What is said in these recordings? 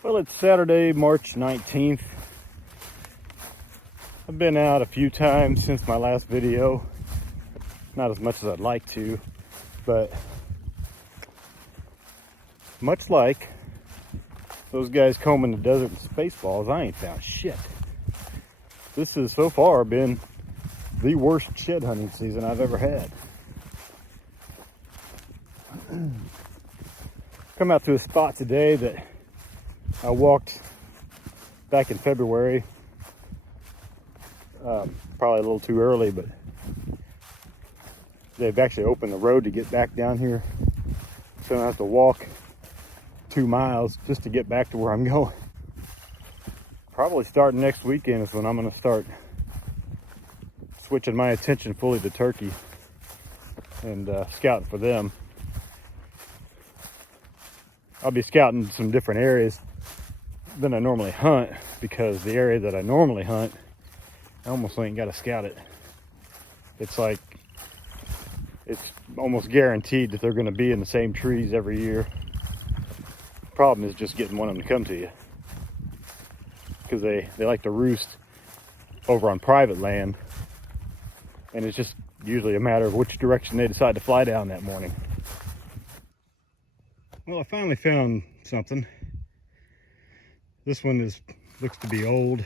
Well, it's Saturday, March 19th. I've been out a few times since my last video. Not as much as I'd like to, but much like those guys combing the desert with Spaceballs, I ain't found shit. This has so far been the worst shed hunting season I've ever had. Come out to a spot today that I walked back in February. Probably a little too early, but they've actually opened the road to get back down here, so I don't have to walk 2 miles just to get back to where I'm going. Probably starting next weekend is when I'm going to start switching my attention fully to turkey and scouting for them. I'll be scouting some different areas than I normally hunt, because the area that I normally hunt, I almost ain't got to scout it. It's like, it's almost guaranteed that they're going to be in the same trees every year. Problem is just getting one of them to come to you, because they like to roost over on private land, and it's just usually a matter of which direction they decide to fly down that morning. Well, I finally found something. This one looks to be old,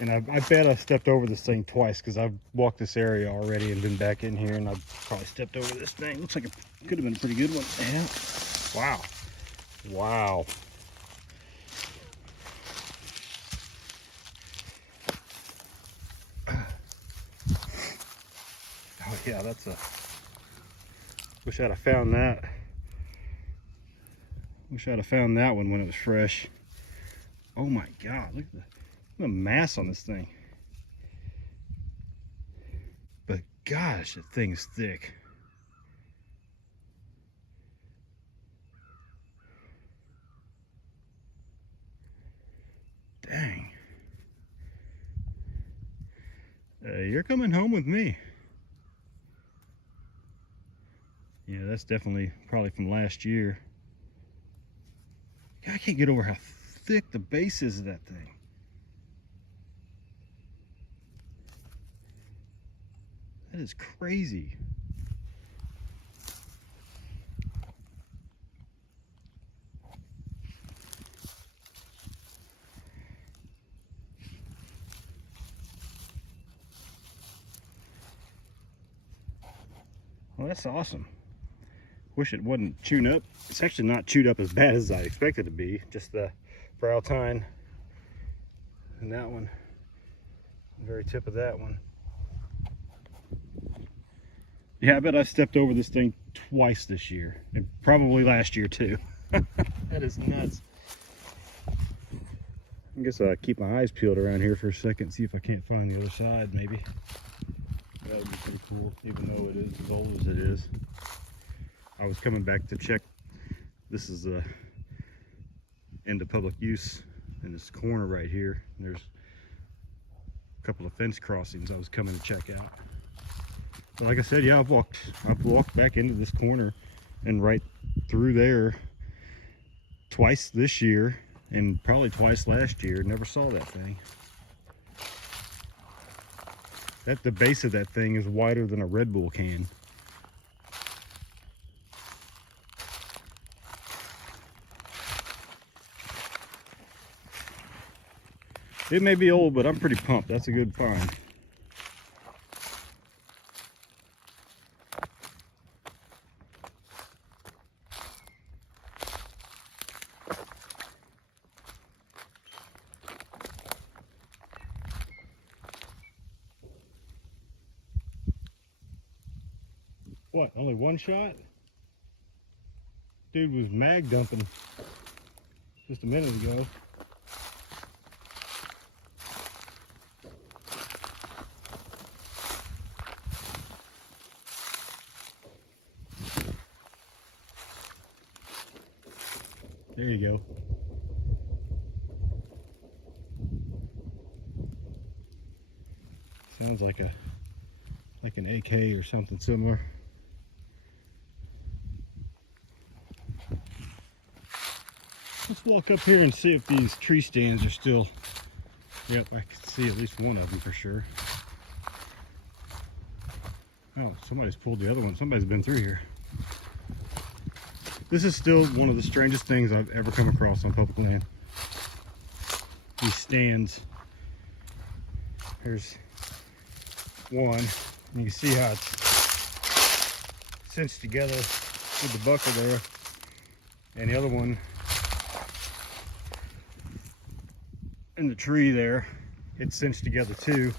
and I bet I stepped over this thing twice, because I've walked this area already and been back in here, and I've probably stepped over this thing. Looks like it could have been a pretty good one. Yeah. Wow. Oh yeah, that's a, wish I'd have found that. Wish I'd have found that one when it was fresh. Oh my God, look at the mass on this thing. But gosh, that thing's thick. Dang. You're coming home with me. Yeah, that's definitely probably from last year. I can't get over how thick the base is of that thing. That is crazy. Well, that's awesome. Wish it wasn't chewed up. It's actually not chewed up as bad as I expected it to be. Just the brow tine and that one, the very tip of that one. Yeah, I bet I stepped over this thing twice this year, and probably last year too. That is nuts. I guess I'll keep my eyes peeled around here for a second, see if I can't find the other side maybe. That would be pretty cool, even though it is as old as it is. I was coming back to check. This is the end of public use in this corner right here. There's a couple of fence crossings I was coming to check out. But like I said, yeah, I've walked back into this corner and right through there twice this year, and probably twice last year. Never saw that thing. The base of that thing is wider than a Red Bull can. It may be old, but I'm pretty pumped. That's a good find. What, only one shot? Dude was mag dumping just a minute ago. There you go. Sounds like an AK or something similar. Let's walk up here and see if these tree stands are still. Yep, I can see at least one of them for sure. Oh, somebody's pulled the other one. Somebody's been through here. This is still one of the strangest things I've ever come across on public land. These stands. Here's one. And you can see how it's cinched together with the buckle there. And the other one in the tree there, it's cinched together too.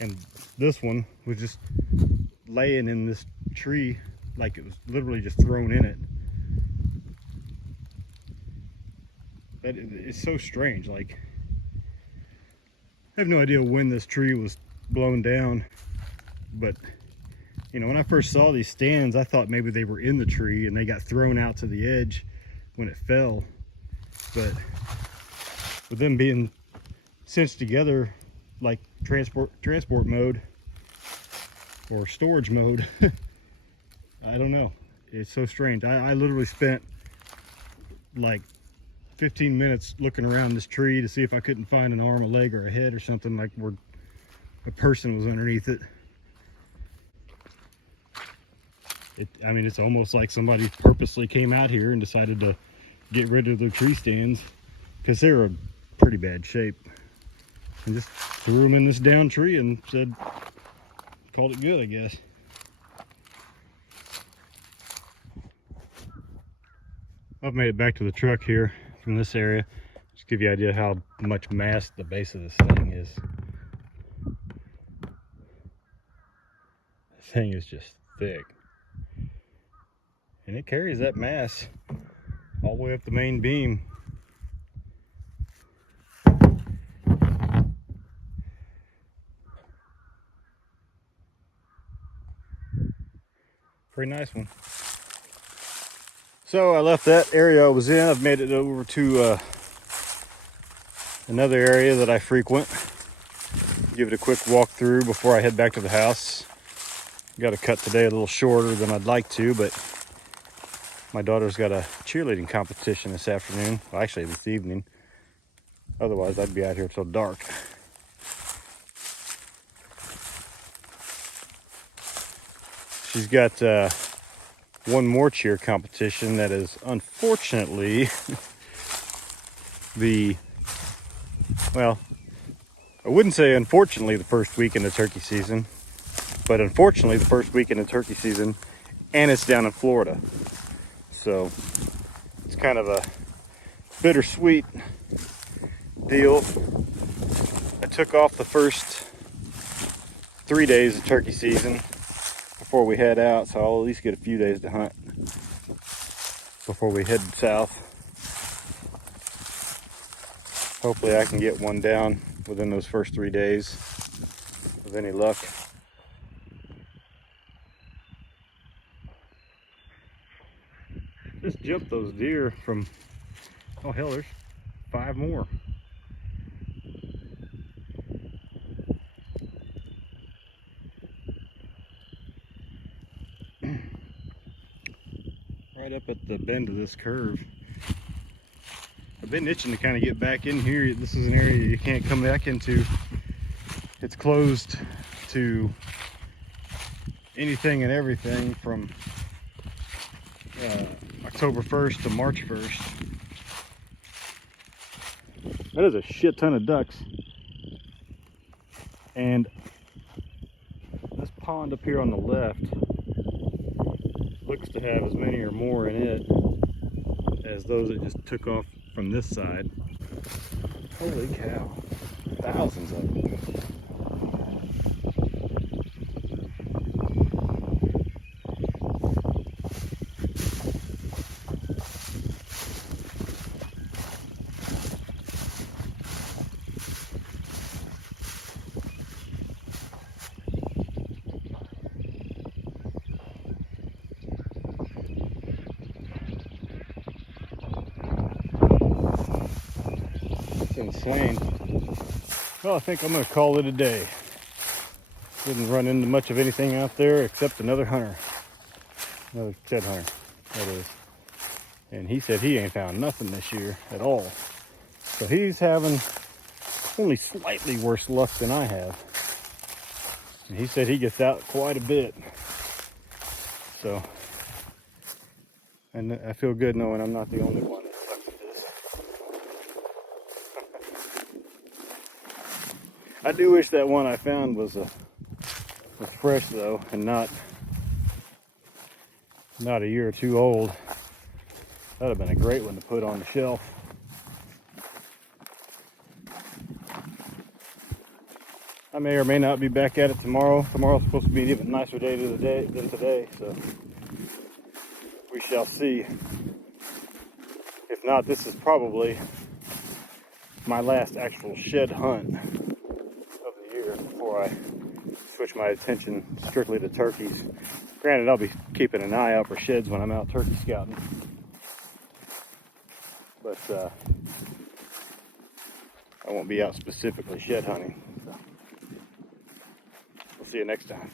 And this one was just laying in this tree like it was literally just thrown in it. That it's so strange. Like, I have no idea when this tree was blown down, but you know, when I first saw these stands, I thought maybe they were in the tree and they got thrown out to the edge when it fell. But with them being cinched together like transport mode or storage mode, I don't know. It's so strange. I literally spent like 15 minutes looking around this tree to see if I couldn't find an arm, a leg, or a head or something like where a person was underneath it. I mean, it's almost like somebody purposely came out here and decided to get rid of the tree stands because they're in pretty bad shape, and just threw them in this down tree and said, called it good, I guess. I've made it back to the truck here from this area. Just give you an idea how much mass the base of this thing is. This thing is just thick. And it carries that mass all the way up the main beam. Pretty nice one. So I left that area I was in. I've made it over to another area that I frequent. Give it a quick walk through before I head back to the house. Got to cut today a little shorter than I'd like to, but my daughter's got a cheerleading competition this afternoon. Well, actually this evening. Otherwise I'd be out here till dark. She's got one more cheer competition that is unfortunately well, I wouldn't say unfortunately the first week in the turkey season, but unfortunately the first week in the turkey season, and it's down in Florida. So it's kind of a bittersweet deal. I took off the first 3 days of turkey season before we head out, so I'll at least get a few days to hunt before we head south. Hopefully I can get one down within those first 3 days with any luck. Just jumped those deer from, oh hell, there's 5 more. Right up at the bend of this curve. I've been itching to kind of get back in here. This is an area you can't come back into. It's closed to anything and everything from October 1st to March 1st. That is a shit ton of ducks. And this pond up here on the left looks to have as many or more in it as those that just took off from this side. Holy cow, thousands of them. Insane. Well, I think I'm going to call it a day. Didn't run into much of anything out there except another hunter. Another dead hunter, that is. And he said he ain't found nothing this year at all. So he's having only slightly worse luck than I have. And he said he gets out quite a bit. So, and I feel good knowing I'm not the only one that sucks at this. I do wish that one I found was fresh though, and not a year or two old. That'd have been a great one to put on the shelf. I may or may not be back at it tomorrow. Tomorrow's supposed to be an even nicer day than today, so we shall see. If not, this is probably my last actual shed hunt of the year before I switch my attention strictly to turkeys. Granted, I'll be keeping an eye out for sheds when I'm out turkey scouting. But I won't be out specifically shed hunting. So we'll see you next time.